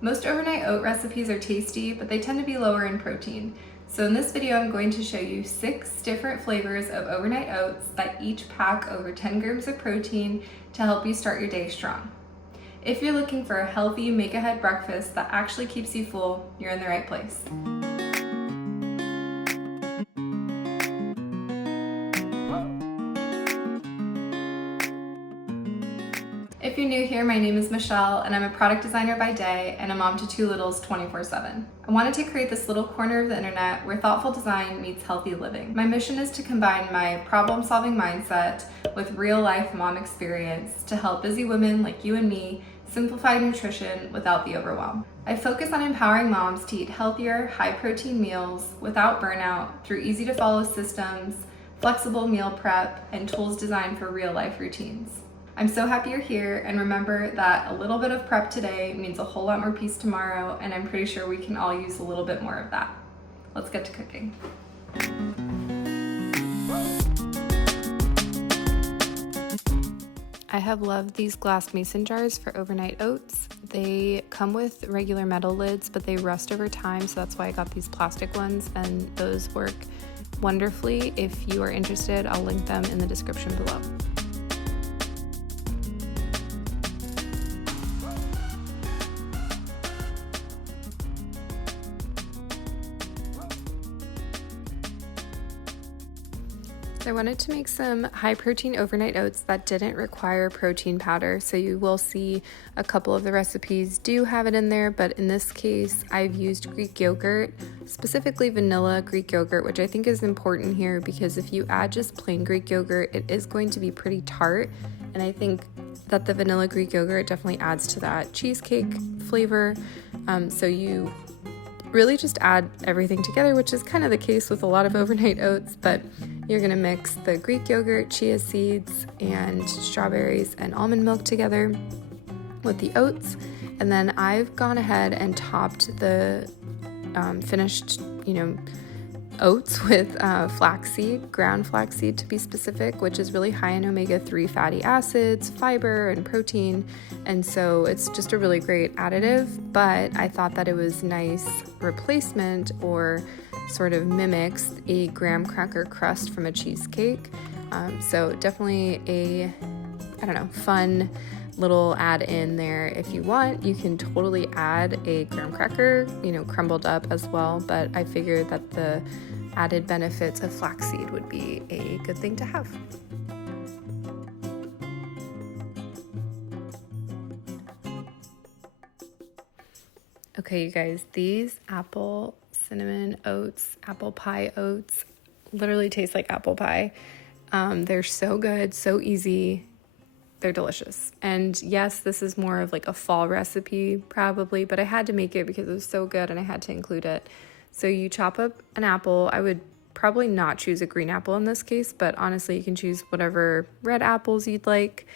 Most overnight oat recipes are tasty, but they tend to be lower in protein. So in this video, I'm going to show you 6 different flavors of overnight oats that each pack over 10 grams of protein to help you start your day strong. If you're looking for a healthy make-ahead breakfast that actually keeps you full, you're in the right place. If you're new here, my name is Michelle and I'm a product designer by day and a mom to 2 littles 24/7. I wanted to create this little corner of the internet where thoughtful design meets healthy living. My mission is to combine my problem-solving mindset with real-life mom experience to help busy women like you and me simplify nutrition without the overwhelm. I focus on empowering moms to eat healthier, high-protein meals without burnout through easy-to-follow systems, flexible meal prep, and tools designed for real-life routines. I'm so happy you're here, and remember that a little bit of prep today means a whole lot more peace tomorrow, and I'm pretty sure we can all use a little bit more of that. Let's get to cooking. I have loved these glass mason jars for overnight oats. They come with regular metal lids, but they rust over time, so that's why I got these plastic ones, and those work wonderfully. If you are interested, I'll link them in the description below. I wanted to make some high protein overnight oats that didn't require protein powder. So you will see a couple of the recipes do have it in there, but in this case, I've used Greek yogurt, specifically vanilla Greek yogurt, which I think is important here because if you add just plain Greek yogurt, it is going to be pretty tart. And I think that the vanilla Greek yogurt definitely adds to that cheesecake flavor. So you really just add everything together, which is kind of the case with a lot of overnight oats, but you're gonna mix the Greek yogurt, chia seeds, and strawberries and almond milk together with the oats. And then I've gone ahead and topped the finished, oats with flaxseed, ground flaxseed to be specific, which is really high in omega-3 fatty acids, fiber, and protein. And so it's just a really great additive, but I thought that it was nice replacement or sort of mimics a graham cracker crust from a cheesecake. So definitely a, fun little add in there. If you want, you can totally add a graham cracker, crumbled up as well, but I figured that the added benefits of flaxseed would be a good thing to have. Okay, you guys, these apple cinnamon oats, apple pie oats, literally taste like apple pie. They're so good, so easy. They're delicious. And yes, this is more of like a fall recipe probably, but I had to make it because it was so good and I had to include it. So you chop up an apple. I would probably not choose a green apple in this case, but honestly, you can choose whatever red apples you'd like.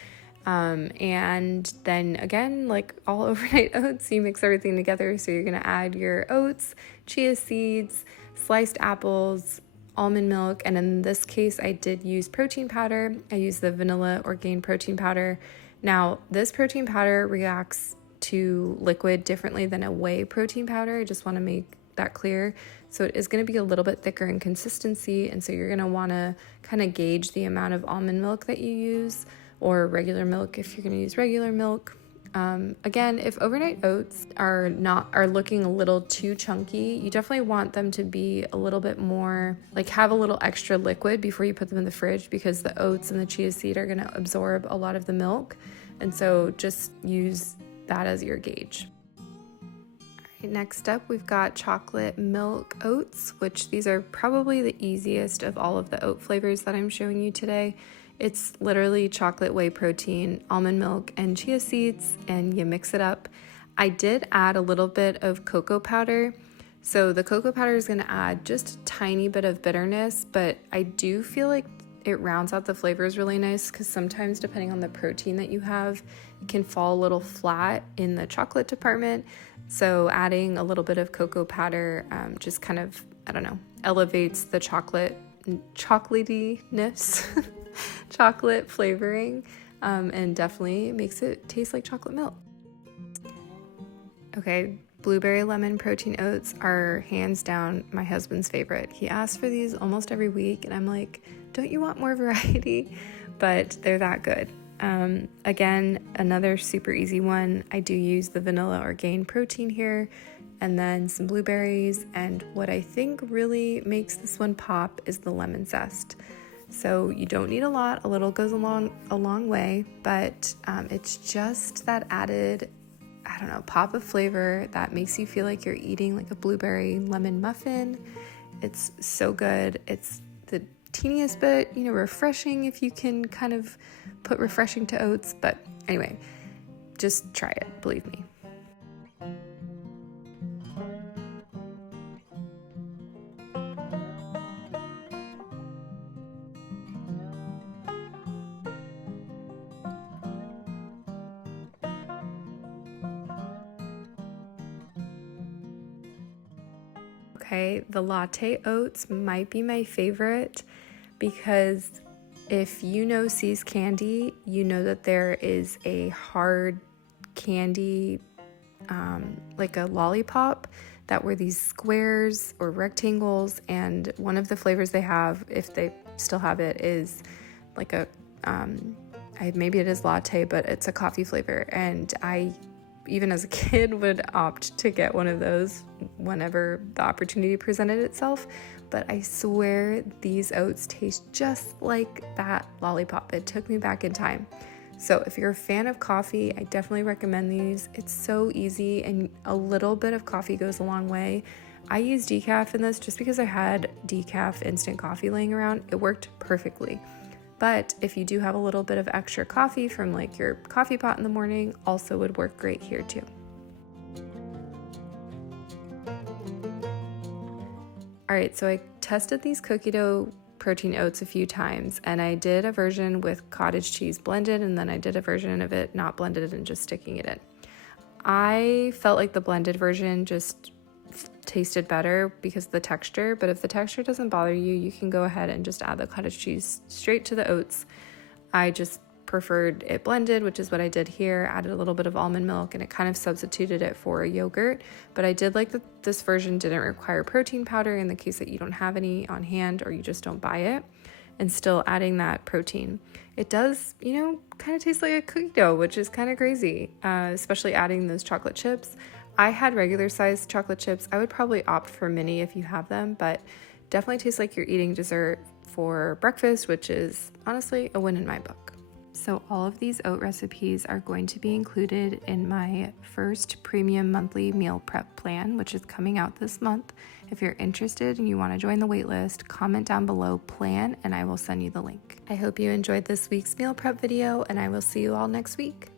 And then again, like all overnight oats, you mix everything together. So you're going to add your oats, chia seeds, sliced apples, almond milk, and in this case I did use protein powder. I used the vanilla Orgain protein powder. Now this protein powder reacts to liquid differently than a whey protein powder. I just want to make that clear. So it is going to be a little bit thicker in consistency, and so you're going to want to kind of gauge the amount of almond milk that you use, or regular milk if you're going to use regular milk. Again, if overnight oats are looking a little too chunky, you definitely want them to be a little bit more, like have a little extra liquid before you put them in the fridge, because the oats and the chia seed are going to absorb a lot of the milk. And so just use that as your gauge. All right, next up, we've got chocolate milk oats, which these are probably the easiest of all of the oat flavors that I'm showing you today. It's literally chocolate whey protein, almond milk, and chia seeds, and you mix it up. I did add a little bit of cocoa powder. So the cocoa powder is going to add just a tiny bit of bitterness, but I do feel like it rounds out the flavors really nice, because sometimes depending on the protein that you have, it can fall a little flat in the chocolate department. So adding a little bit of cocoa powder just kind of, elevates the chocolatiness. Chocolate flavoring, and definitely makes it taste like chocolate milk. Okay, blueberry lemon protein oats are hands down my husband's favorite. He asks for these almost every week, and I'm like, don't you want more variety? But they're that good. Again, another super easy one. I do use the vanilla Orgain protein here, and then some blueberries. And what I think really makes this one pop is the lemon zest. So you don't need a lot. A little goes a long way, but it's just that added, I don't know, pop of flavor that makes you feel like you're eating like a blueberry lemon muffin. It's so good. It's the teeniest bit, refreshing if you can kind of put refreshing to oats. But anyway, just try it, believe me. Okay, the latte oats might be my favorite because if you know C's Candy, you know that there is a hard candy, like a lollipop, that were these squares or rectangles, and one of the flavors they have, if they still have it, is like a, maybe it is latte, but it's a coffee flavor, and I, even as a kid, would opt to get one of those whenever the opportunity presented itself. But I swear these oats taste just like that lollipop. It took me back in time. So if you're a fan of coffee, I definitely recommend these. It's so easy, and a little bit of coffee goes a long way. I use decaf in this just because I had decaf instant coffee laying around. It worked perfectly. But if you do have a little bit of extra coffee from like your coffee pot in the morning, also would work great here too. All right, so I tested these cookie dough protein oats a few times, and I did a version with cottage cheese blended, and then I did a version of it not blended and just sticking it in. I felt like the blended version just tasted better because of the texture, but if the texture doesn't bother you, you can go ahead and just add the cottage cheese straight to the oats. I just preferred it blended, which is what I did here. Added a little bit of almond milk, and it kind of substituted it for a yogurt, but I did like that this version didn't require protein powder in the case that you don't have any on hand or you just don't buy it, and still adding that protein. It does, kind of taste like a cookie dough, which is kind of crazy, especially adding those chocolate chips. I had regular sized chocolate chips. I would probably opt for mini if you have them, but definitely tastes like you're eating dessert for breakfast, which is honestly a win in my book. So all of these oat recipes are going to be included in my first premium monthly meal prep plan, which is coming out this month. If you're interested and you want to join the waitlist, comment down below plan and I will send you the link. I hope you enjoyed this week's meal prep video, and I will see you all next week.